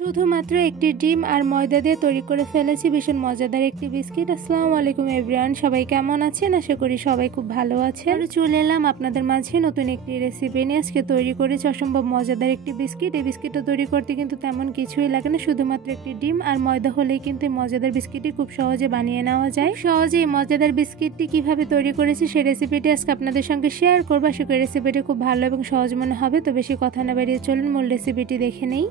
শুধুমাত্র একটি ডিম আর ময়দা দিয়ে তৈরি করে ফেলেছি ভীষণ মজাদার একটি বিস্কিট। আসসালামু আলাইকুম এভরিওয়ান, সবাই কেমন আছেন? আশা করি সবাই খুব ভালো আছেন। চলে এলাম আপনাদের মাঝে নতুন একটি রেসিপি নিয়ে। আজকে তৈরি করেছি অসম্ভব মজাদার একটি বিস্কিট। এই বিস্কিটটা তৈরি করতে কিন্তু তেমন কিছুই লাগে না, শুধুমাত্র একটি ডিম আর ময়দা হলেই কিন্তু এই মজাদার বিস্কিটটি খুব সহজে বানিয়ে নেওয়া যায়। সহজে এই মজাদার বিস্কিটটি কিভাবে তৈরি করেছি সেই রেসিপিটি আজকে আপনাদের সঙ্গে শেয়ার করবো। আশা করি রেসিপিটি খুব ভালো এবং সহজ মনে হবে। তো বেশি কথা না বাড়িয়ে চলুন মূল রেসিপিটি দেখে নেই।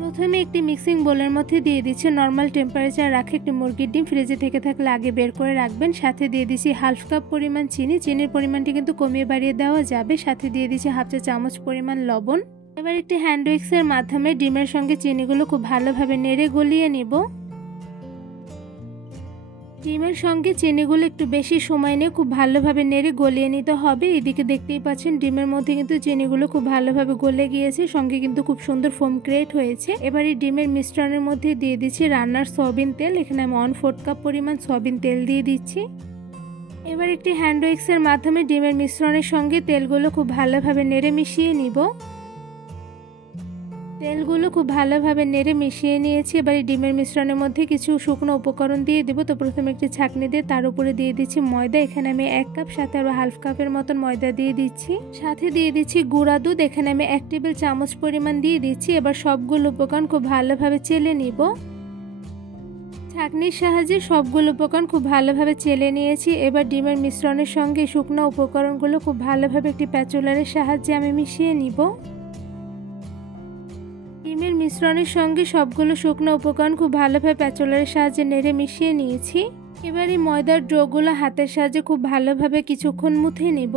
প্রথমে একটি মিক্সিং বোলের মধ্যে দিয়ে দিচ্ছি নর্মাল টেম্পারেচার রাখা একটি মুরগির ডিম, ফ্রিজে থেকে থাকলে আগে বের করে রাখবেন। সাথে দিয়ে দিচ্ছি হাফ কাপ পরিমাণ চিনি, চিনির পরিমাণটি কিন্তু কমিয়ে বাড়িয়ে দেওয়া যাবে। সাথে দিয়ে দিচ্ছি হাফ চা চামচ পরিমাণ লবণ। এবার একটি হ্যান্ড উইক্সের মাধ্যমে ডিমের সঙ্গে চিনিগুলো খুব ভালোভাবে নেড়ে গলিয়ে নিব। ডিমের সঙ্গে চিনিগুলো একটু বেশি সময় নিয়ে খুব ভালোভাবে নেড়ে গলিয়ে নিতে হবে। এদিকে দেখতেই পাচ্ছেন ডিমের মধ্যে কিন্তু চিনিগুলো খুব ভালোভাবে গলে গিয়েছে, সঙ্গে কিন্তু খুব সুন্দর ফোম ক্রিয়েট হয়েছে। এবার এই ডিমের মিশ্রণের মধ্যে দিয়ে দিচ্ছি রান্নার সয়াবিন তেল। এখানে আমি 1/4 কাপ পরিমাণ সয়াবিন তেল দিয়ে দিচ্ছি। এবার একটি হ্যান্ড উইক্সের মাধ্যমে ডিমের মিশ্রণের সঙ্গে তেলগুলো খুব ভালোভাবে নেড়ে মিশিয়ে নিব। তেলগুলো খুব ভালোভাবে নেড়ে মিশিয়ে নিয়েছি। এবার এই ডিমের মিশ্রণের মধ্যে কিছু শুকনো উপকরণ দিয়ে দেবো। তো প্রথমে একটি ছাঁকনি দিয়ে তার উপরে দিয়ে দিচ্ছি ময়দা। এখানে আমি 1 কাপ, সাথে আরও হাফ কাপের মতন ময়দা দিয়ে দিচ্ছি। সাথে দিয়ে দিচ্ছি গুঁড়া দুধ। এখানে আমি 1 টেবিল চামচ পরিমাণ দিয়ে দিচ্ছি। এবার সবগুলো উপকরণ খুব ভালোভাবে চেলে নিব। ছাঁকনির সাহায্যে সবগুলো উপকরণ খুব ভালোভাবে চেলে নিয়েছি। এবার ডিমের মিশ্রণের সঙ্গে শুকনো উপকরণগুলো খুব ভালোভাবে একটি প্যাচুলারের সাহায্যে আমি মিশিয়ে নিব। ডিমের মিশ্রণের সঙ্গে সবগুলো শুকনো উপকরণ খুব ভালোভাবে প্যাচুলারের সাহায্যে নেড়ে মিশিয়ে নিয়েছি। এবার এই ময়দার ডোগুলো হাতের সাহায্যে খুব ভালোভাবে কিছুক্ষণ মুথে নিব।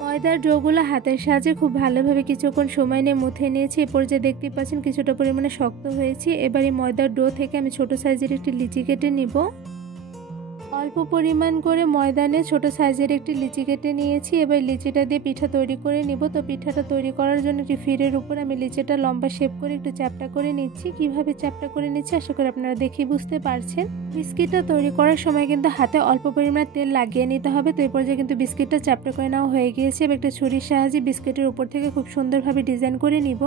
ময়দার ডোগুলো হাতের সাহায্যে খুব ভালোভাবে কিছুক্ষণ সময় নিয়ে মুথে নিয়েছি। এ পর্যায়ে দেখতে পাচ্ছেন কিছুটা পরিমাণে শক্ত হয়েছে। এবার এই ময়দার ডো থেকে আমি ছোট সাইজের একটি লিচি কেটে নিব। অল্প পরিমাণ করে ময়দা নিয়ে ছোট সাইজের একটি লিচি কেটে নিয়েছি। এবার লিচিটা দিয়ে পিঠা তৈরি করে নিব। তো পিঠাটা তৈরি করার জন্য একটি ফিরের উপর আমি লিচিটা লম্বা শেপ করে একটু চ্যাপটা করে নিচ্ছি। কিভাবে চ্যাপটা করে নিচ্ছি আশা করি আপনারা দেখেই বুঝতে পারছেন। বিস্কিটটা তৈরি করার সময় কিন্তু হাতে অল্প পরিমাণে তেল লাগিয়ে নিতে হবে। তো এই পর্যায়ে কিন্তু বিস্কিটটা চ্যাপটা করে নেওয়া হয়ে গিয়েছে। এবার একটা ছুরির সাহায্যে বিস্কিটের উপর থেকে খুব সুন্দরভাবে ডিজাইন করে নিব।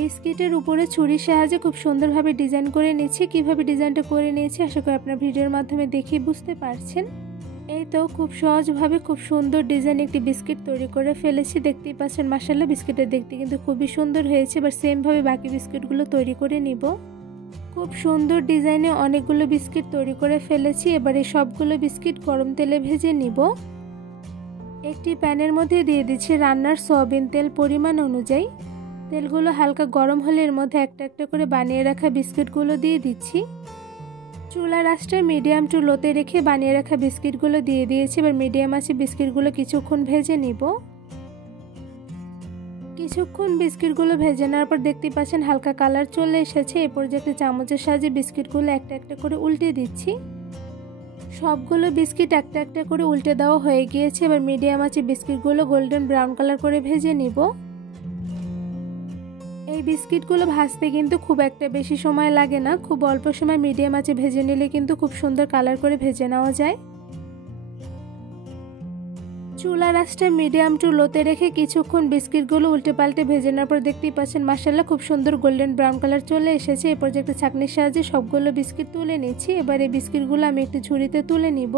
বিস্কিটের উপরে ছুরির সাহায্যে খুব সুন্দরভাবে ডিজাইন করে নিচ্ছি। কিভাবে ডিজাইনটা করে নিয়েছি আশা করি আপনার ভিডিওর মাধ্যমে দেখে বুঝতে পারছেন। এই তো খুব সহজভাবে খুব সুন্দর ডিজাইন একটি বিস্কিট তৈরি করে ফেলেছি। দেখতেই পাচ্ছেন মাশাআল্লাহ বিস্কিটের দেখতে কিন্তু খুবই সুন্দর হয়েছে। এবার সেমভাবে বাকি বিস্কিটগুলো তৈরি করে নিব। খুব সুন্দর ডিজাইনে অনেকগুলো বিস্কিট তৈরি করে ফেলেছি। এবার এই সবগুলো বিস্কিট গরম তেলে ভেজে নিব। একটি প্যানের মধ্যে দিয়ে দিচ্ছি রান্নার সয়াবিন তেল পরিমাণ অনুযায়ী। তেলগুলো হালকা গরম হলে এর মধ্যে একটা একটা করে বানিয়ে রাখা বিস্কিটগুলো দিয়ে দিচ্ছি। চুলার আঁচটা মিডিয়াম টু লোতে রেখে বানিয়ে রাখা বিস্কিটগুলো দিয়ে দিয়েছি। এবার মিডিয়াম আঁচে বিস্কিটগুলো কিছুক্ষণ ভেজে নিব। কিছুক্ষণ বিস্কিটগুলো ভেজে নেওয়ার পর দেখতেই পাচ্ছেন হালকা কালার চলে এসেছে। এ পর্যায়ে একটা চামচের সাহায্যে বিস্কিটগুলো একটা একটা করে উল্টে দিচ্ছি। সবগুলো বিস্কিট একটা একটা করে উল্টে দেওয়া হয়ে গিয়েছে। এবার মিডিয়াম আঁচে বিস্কিটগুলো গোল্ডেন ব্রাউন কালার করে ভেজে নিব। এই বিস্কিটগুলো ভাজতে কিন্তু খুব একটা বেশি সময় লাগে না, খুব অল্প সময় মিডিয়াম আঁচে ভেজে নিলে কিন্তু খুব সুন্দর কালার করে ভেজে নেওয়া যায়। চুলার আঁচটা মিডিয়াম টু লোতে রেখে কিছুক্ষণ বিস্কিটগুলো উল্টে পাল্টে ভেজে নেওয়ার পর দেখতেই পাচ্ছেন মাশাআল্লাহ খুব সুন্দর গোল্ডেন ব্রাউন কালার চলে এসেছে। এরপর যে একটা ছাঁকনির সাহায্যে সবগুলো বিস্কিট তুলে নিচ্ছি। এবার এই বিস্কিটগুলো আমি একটু ঝুড়িতে তুলে নিব।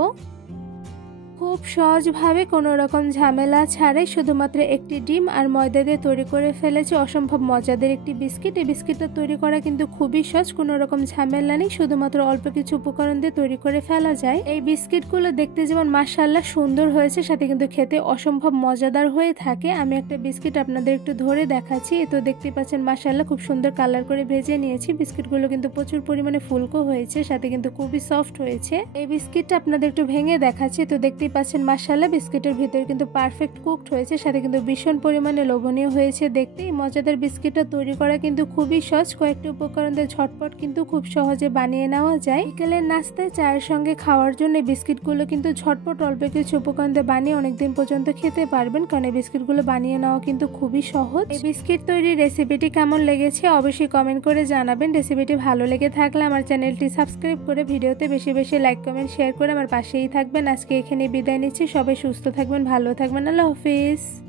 খুব সহজভাবে কোনো রকম ঝামেলা ছাড়াই শুধুমাত্র একটি ডিম আর ময়দা দিয়ে তৈরি করে ফেলেছি অসম্ভব মজাদার একটি বিস্কিট। এই বিস্কিটটা তৈরি করা কিন্তু খুবই সহজ, কোনো রকম ঝামেলা নেই, শুধুমাত্র অল্প কিছু উপকরণ দিয়ে তৈরি করে ফেলা যায়। এই বিস্কিটগুলো দেখতে যেমন মাশাআল্লাহ সুন্দর হয়েছে, সাথে কিন্তু খেতে অসম্ভব মজাদার হয়ে থাকে। আমি একটা বিস্কিট আপনাদের একটু ধরে দেখাচ্ছি। তো দেখতে পাচ্ছেন মাশাআল্লাহ খুব সুন্দর কালার করে ভেজে নিয়েছি। বিস্কিটগুলো কিন্তু প্রচুর পরিমাণে ফুলকো হয়েছে, সাথে কিন্তু খুবই সফট হয়েছে। এই বিস্কিটটা আপনাদের একটু ভেঙে দেখাচ্ছি। তো দেখতে পাচ্ছেন মাশাআল্লাহ বিস্কিটের ভিতরে কিন্তু পারফেক্ট কুকড হয়েছে, সাথে কিন্তু ভীষণ পরিমাণে লোভনীয় হয়েছে দেখতে। এই মজাদার বিস্কিটটা তৈরি করা কিন্তু খুবই সহজ, কয়েকটি উপকরণ দিয়ে ঝটপট কিন্তু খুব সহজে বানিয়ে নেওয়া যায়। বিকেলের নাস্তায় চায়ের সঙ্গে খাওয়ার জন্য এই বিস্কিটগুলো কিন্তু ঝটপট অল্প কিছু উপকরণ দিয়ে বানিয়ে অনেকদিন পর্যন্ত খেতে পারবেন, কারণ এই বিস্কিটগুলো বানিয়ে নেওয়া কিন্তু খুবই সহজ। এই বিস্কিট তৈরির রেসিপিটি কেমন লেগেছে অবশ্যই কমেন্ট করে জানাবেন। রেসিপিটি ভালো লেগে থাকলে আমার চ্যানেলটি সাবস্ক্রাইব করে ভিডিওতে বেশি বেশি লাইক কমেন্ট শেয়ার করে আমার পাশেই থাকবেন। আজকে এখানে বিদায় নিচ্ছি। সবাই সুস্থ থাকবেন, ভালো থাকবেন। আল্লাহ হাফিজ।